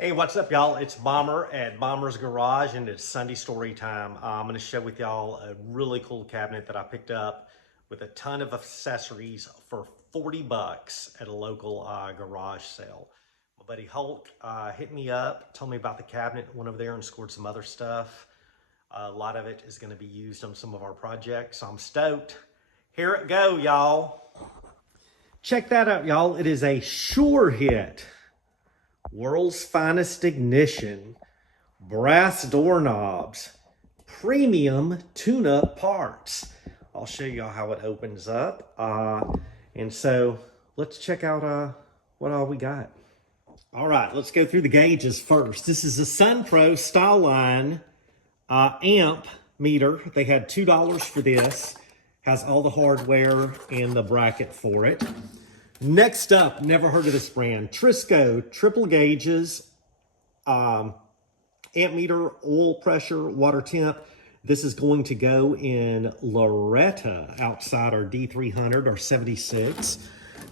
Hey, what's up, y'all? It's Bomber at Bomber's Garage, and it's Sunday story time. I'm going to share with y'all a really cool cabinet that I picked up with a ton of accessories for 40 bucks at a local garage sale. My buddy Hulk hit me up, told me about the cabinet, went over there and scored some other stuff. A lot of it is going to be used on some of our projects, so I'm stoked. Here it go, y'all. Check that out, y'all. It is a Sure Hit. World's finest ignition, brass doorknobs, premium tune-up parts. I'll show y'all how it opens up. And so let's check out what all we got. All right, let's go through the gauges first. This is a SunPro Styline amp meter. They had $2 for this. Has all the hardware and the bracket for it. Next up, never heard of this brand, Trisco triple gauges, amp meter, oil pressure, water temp. This is going to go in Loretta outside our D300 or 76.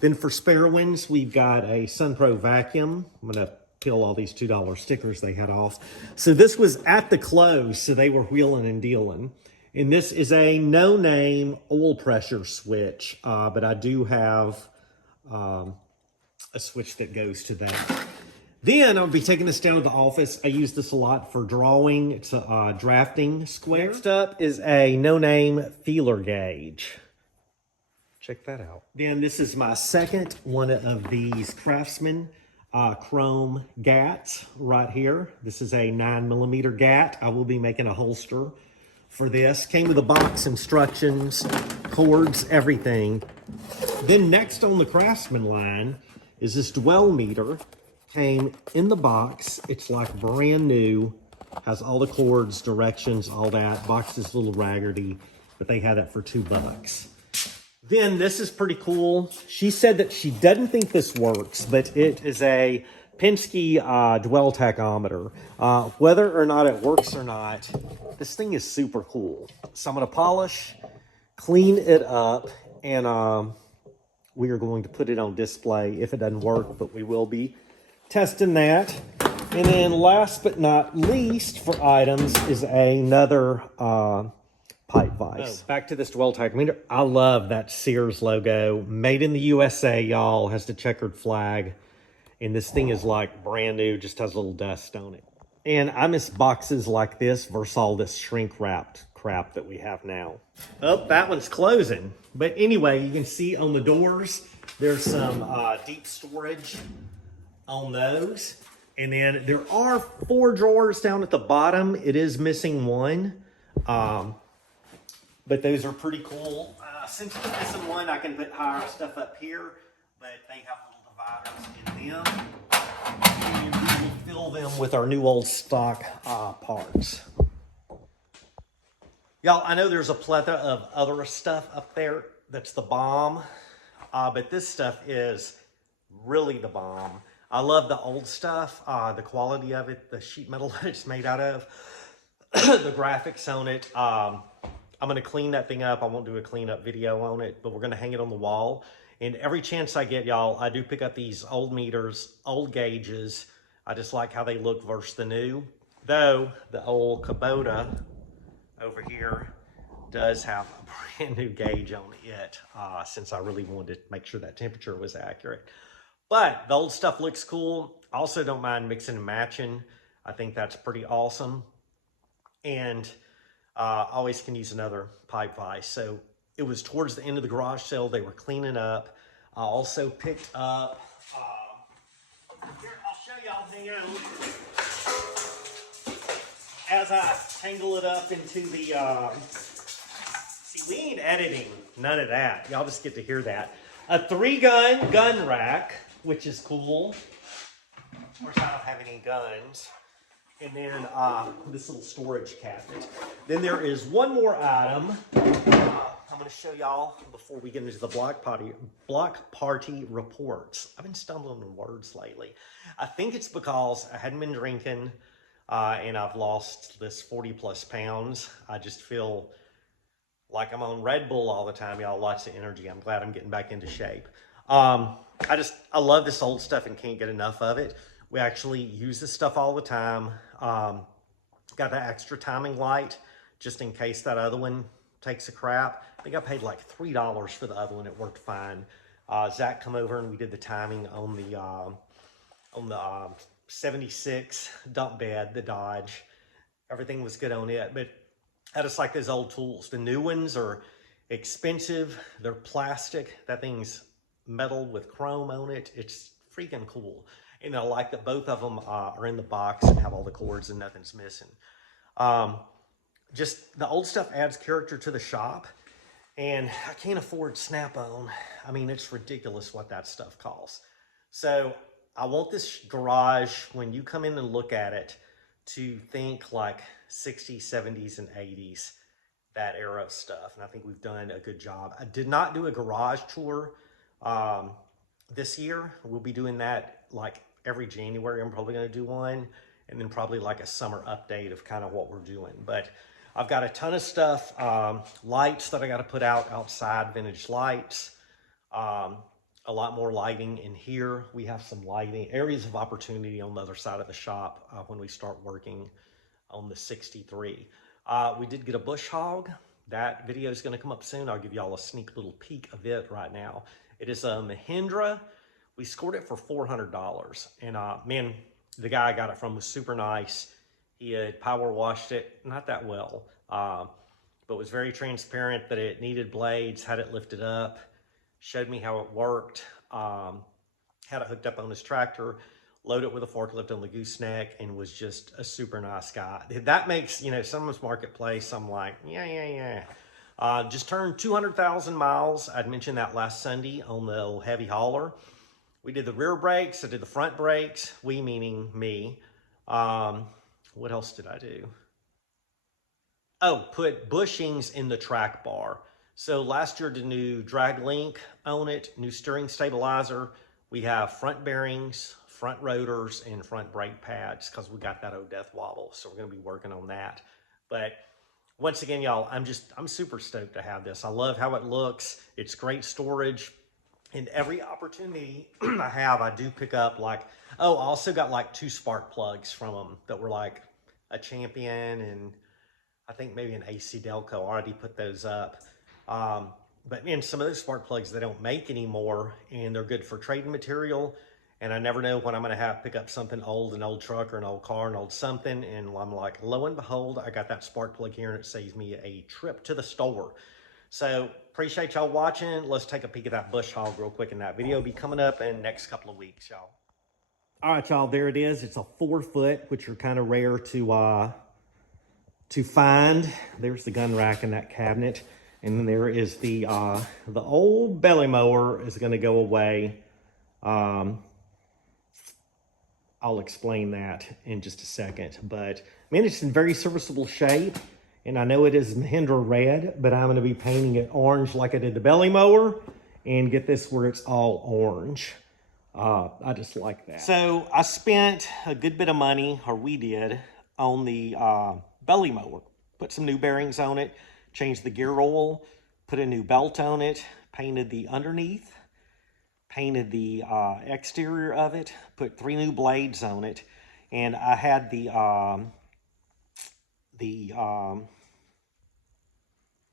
Then for spare ones, we've got a SunPro vacuum. I'm going to peel all these $2 stickers they had off. So this was at the close, so they were wheeling and dealing. And this is a no-name oil pressure switch, but I do have a switch that goes to that. Then I'll be taking this down to the office. I use this a lot for drawing. It's a drafting square. Next up is a no-name feeler gauge. Check that out. Then this is my second one of these Craftsman chrome GATs right here. This is a 9mm GAT. I will be making a holster for this. Came with a box, instructions, cords, everything. Then next on the Craftsman line is this dwell meter. Came in the box. It's like brand new. Has all the cords, directions, all that. Box is a little raggedy, but they had it for $2. Then this is pretty cool. She said that she doesn't think this works, but it is a Penske dwell tachometer. Whether or not it works or not, this thing is super cool. So I'm going to polish, clean it up, and we are going to put it on display if it doesn't work, but we will be testing that. And then last but not least for items is another pipe vise. Oh, back to this dwell tachometer. I love that Sears logo. Made in the USA, y'all. Has the checkered flag. And this thing is like brand new, just has a little dust on it. And I miss boxes like this versus all this shrink wrapped crap that we have now. Oh, that one's closing. But anyway, you can see on the doors, there's some deep storage on those. And then there are 4 drawers down at the bottom. It is missing one. But those are pretty cool. Since it's missing one, I can put higher stuff up here. But they have little dividers in them. And we will fill them with our new old stock parts. Y'all, I know there's a plethora of other stuff up there that's the bomb. But this stuff is really the bomb. I love the old stuff, the quality of it, the sheet metal that it's made out of, the graphics on it. I'm going to clean that thing up. I won't do a cleanup video on it, but we're going to hang it on the wall. And every chance I get, y'all, I do pick up these old meters, old gauges. I just like how they look versus the new. Though the old Kubota over here does have a brand new gauge on it, since I really wanted to make sure that temperature was accurate. But the old stuff looks cool. I also don't mind mixing and matching. I think that's pretty awesome. And always can use another pipe vise. So it was towards the end of the garage sale. They were cleaning up. I also picked up, here, I'll show y'all, hang on. As I tangle it up into the, see, we ain't editing, none of that. Y'all just get to hear that. A 3-gun gun rack, which is cool. Of course, I don't have any guns. And then this little storage cabinet. Then there is one more item I'm going to show y'all before we get into the block party reports. I've been stumbling on words lately. I think it's because I hadn't been drinking and I've lost this 40+ pounds. I just feel like I'm on Red Bull all the time, y'all. Lots of energy. I'm glad I'm getting back into shape. I love this old stuff and can't get enough of it. We actually use this stuff all the time. Got that extra timing light just in case that other one takes a crap. I think I paid like $3 for the other one. It worked fine. Zach come over and we did the timing on the 76 dump bed, the Dodge. Everything was good on it, but I just like those old tools. The new ones are expensive. They're plastic. That thing's metal with chrome on it. It's freaking cool. And I like that both of them are in the box and have all the cords and nothing's missing. Just the old stuff adds character to the shop, and I can't afford Snap-on. I mean, it's ridiculous what that stuff costs. So I want this garage, when you come in and look at it, to think like 60s, 70s, and 80s, that era of stuff. And I think we've done a good job. I did not do a garage tour this year. We'll be doing that like every January. I'm probably going to do one, and then probably like a summer update of kind of what we're doing. But I've got a ton of stuff, lights that I got to put out outside, vintage lights, a lot more lighting in here. We have some lighting, areas of opportunity on the other side of the shop when we start working on the 63. We did get a bush hog. That video is going to come up soon. I'll give y'all a sneak little peek of it right now. It is a Mahindra. We scored it for $400. And man, the guy I got it from was super nice. He had power washed it, not that well, but was very transparent that it needed blades, had it lifted up, showed me how it worked, had it hooked up on his tractor, loaded it with a forklift on the gooseneck, and was just a super nice guy. That makes, you know, someone's marketplace, I'm like, yeah. Just turned 200,000 miles. I'd mentioned that last Sunday on the old heavy hauler. We did the rear brakes, I did the front brakes, we meaning me. What else did I do? Oh, put bushings in the track bar. So last year, the new drag link on it, new steering stabilizer. We have front bearings, front rotors, and front brake pads because we got that old death wobble. So we're going to be working on that. But once again, y'all, I'm super stoked to have this. I love how it looks. It's great storage. And every opportunity I have, I do pick up like, oh, I also got like 2 spark plugs from them that were like a Champion and I think maybe an AC Delco. I already put those up. But man, some of those spark plugs they don't make anymore, and they're good for trading material. And I never know when I'm going to pick up something old, an old truck or an old car, an old something. And I'm like, lo and behold, I got that spark plug here, and it saves me a trip to the store. So appreciate y'all watching. Let's take a peek at that bush hog real quick, and that video will be coming up in the next couple of weeks, y'all. All right, y'all, there it is. It's a 4-foot, which are kind of rare to find. There's the gun rack in that cabinet. And then there is the old belly mower is going to go away. I'll explain that in just a second. But, man, it's in very serviceable shape. And I know it is Mahindra red, but I'm going to be painting it orange like I did the belly mower. And get this where it's all orange. I just like that. So I spent a good bit of money, or we did, on the belly mower. Put some new bearings on it. Changed the gear oil, put a new belt on it, painted the underneath, painted the exterior of it, put 3 new blades on it, and I had the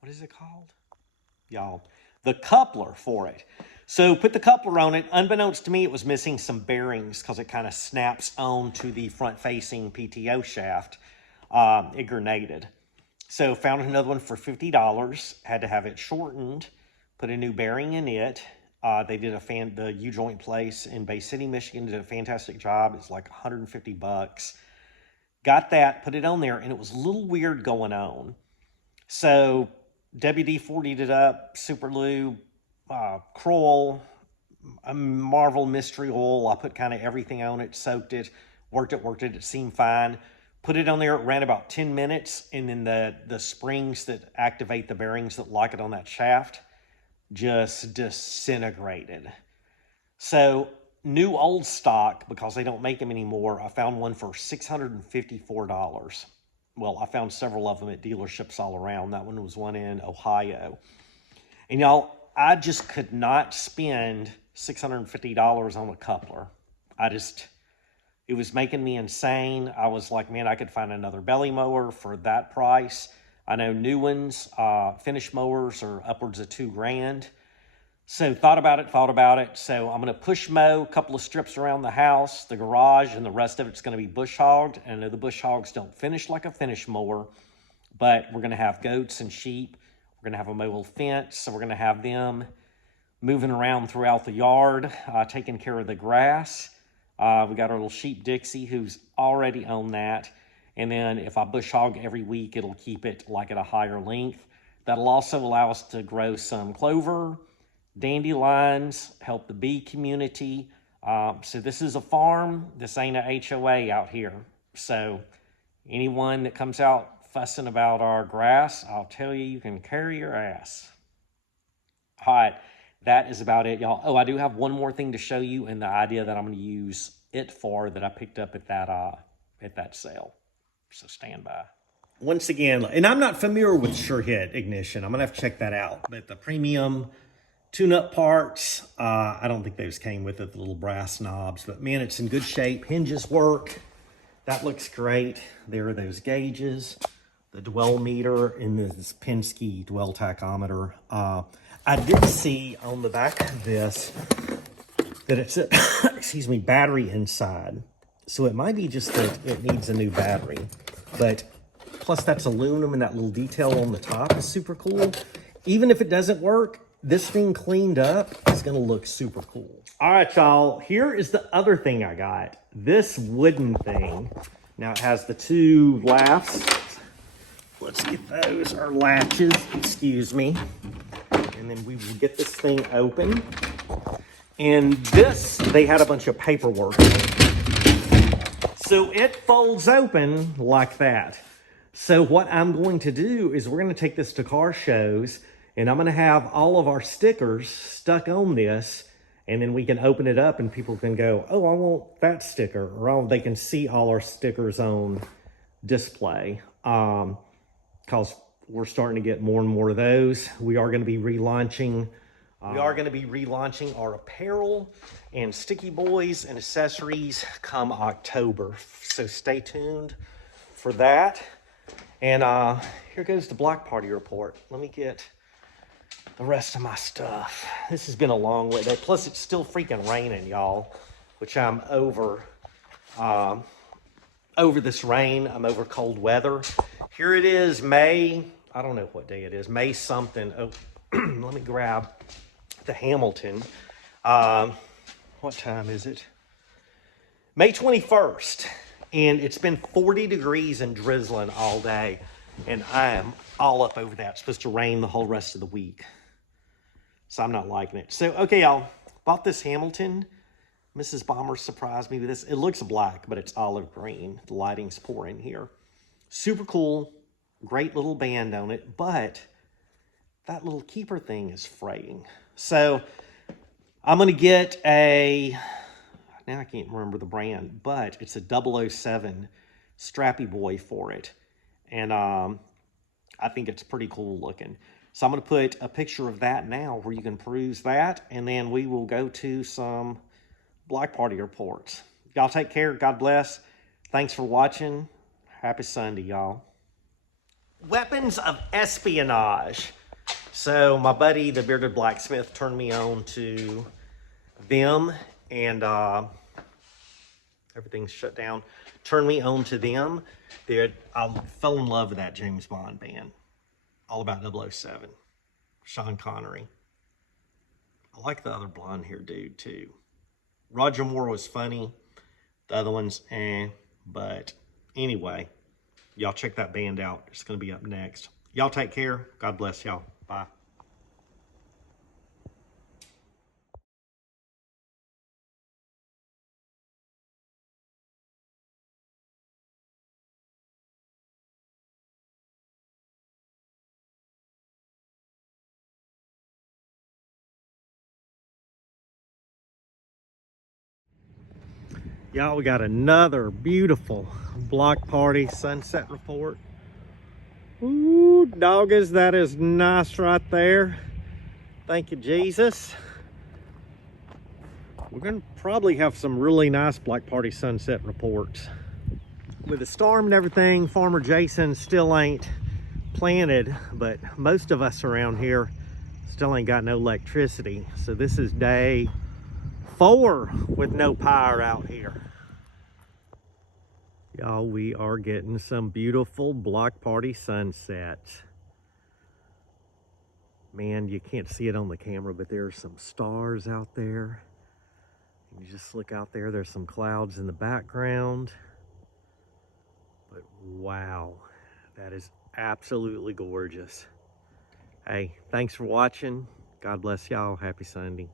what is it called? Y'all, the coupler for it. So put the coupler on it. Unbeknownst to me, it was missing some bearings because it kind of snaps on to the front-facing PTO shaft. It grenaded. So found another one for $50, had to have it shortened, put a new bearing in it. They did the U-joint place in Bay City, Michigan, did a fantastic job. It's like $150. Got that, put it on there, and it was a little weird going on. So WD-40'd it up, Super Lube, Kroll, a Marvel Mystery Oil. I put kind of everything on it, soaked it, worked it, it seemed fine. Put it on there, it ran about 10 minutes, and then the springs that activate the bearings that lock it on that shaft just disintegrated. So, new old stock, because they don't make them anymore, I found one for $654. Well, I found several of them at dealerships all around. That one was one in Ohio. And y'all, I just could not spend $650 on a coupler. It was making me insane. I was like, man, I could find another belly mower for that price. I know new ones, finish mowers are upwards of $2,000. So thought about it. So I'm going to push mow a couple of strips around the house, the garage, and the rest of it's going to be bush hogged. And I know the bush hogs don't finish like a finish mower, but we're going to have goats and sheep. We're going to have a mobile fence, so we're going to have them moving around throughout the yard, taking care of the grass. We got our little sheep Dixie who's already on that. And then if I bush hog every week, it'll keep it like at a higher length. That'll also allow us to grow some clover, dandelions, help the bee community. So this is a farm. This ain't a HOA out here. So anyone that comes out fussing about our grass, I'll tell you, you can carry your ass. All right, that is about it, y'all. Oh, I do have one more thing to show you, and the idea that I'm going to use it for that I picked up at that sale. So stand by. Once again, and I'm not familiar with SureHit ignition. I'm going to have to check that out. But the premium tune-up parts, I don't think those came with it, the little brass knobs. But man, it's in good shape. Hinges work. That looks great. There are those gauges, the dwell meter, and this Penske dwell tachometer. I did see on the back of this that it's a, excuse me, battery inside. So it might be just that it needs a new battery. But plus that's aluminum, and that little detail on the top is super cool. Even if it doesn't work, this thing cleaned up is gonna look super cool. All right, y'all, here is the other thing I got. This wooden thing. Now it has the two laughs. Let's get those, or latches, excuse me. And then we will get this thing open. And this, they had a bunch of paperwork on it. So it folds open like that. So what I'm going to do is we're going to take this to car shows, and I'm going to have all of our stickers stuck on this, and then we can open it up and people can go, oh, I want that sticker, or oh, they can see all our stickers on display. Because we're starting to get more and more of those. We are going to be relaunching. Our apparel and sticky boys and accessories come October. So stay tuned for that. And here goes the block party report. Let me get the rest of my stuff. This has been a long way. Plus it's still freaking raining, y'all, which I'm over. Over this rain, I'm over cold weather. Here it is, May, I don't know what day it is, May something. Oh, let me grab the Hamilton. What time is it? May 21st, and it's been 40 degrees and drizzling all day, and I am all up over that. It's supposed to rain the whole rest of the week, so I'm not liking it. So, okay, y'all, bought this Hamilton. Mrs. Bomber surprised me with this. It looks black, but it's olive green. The lighting's poor in here. Super cool. Great little band on it, but that little keeper thing is fraying. So I'm going to get a, now I can't remember the brand, but it's a 007 strappy boy for it. And I think it's pretty cool looking. So I'm going to put a picture of that now where you can peruse that, and then we will go to some block party reports. Y'all take care. God bless. Thanks for watching. Happy Sunday, y'all. Weapons of espionage. So my buddy, the Bearded Blacksmith, turned me on to them, and everything's shut down. Turned me on to them. I fell in love with that James Bond band. All about 007. Sean Connery. I like the other blonde-haired dude, too. Roger Moore was funny. The other ones, but anyway, y'all check that band out. It's going to be up next. Y'all take care. God bless y'all. Bye. Y'all, we got another beautiful block party sunset report. Ooh, doggies, that is nice right there. Thank you, Jesus. We're going to probably have some really nice Black Party sunset reports. With the storm and everything, Farmer Jason still ain't planted, but most of us around here still ain't got no electricity. So this is day 4 with no power out here. Y'all, we are getting some beautiful Block Party sunsets. Man, you can't see it on the camera, but there's some stars out there. You just look out there, there's some clouds in the background. But wow, that is absolutely gorgeous. Hey, thanks for watching. God bless y'all. Happy Sunday.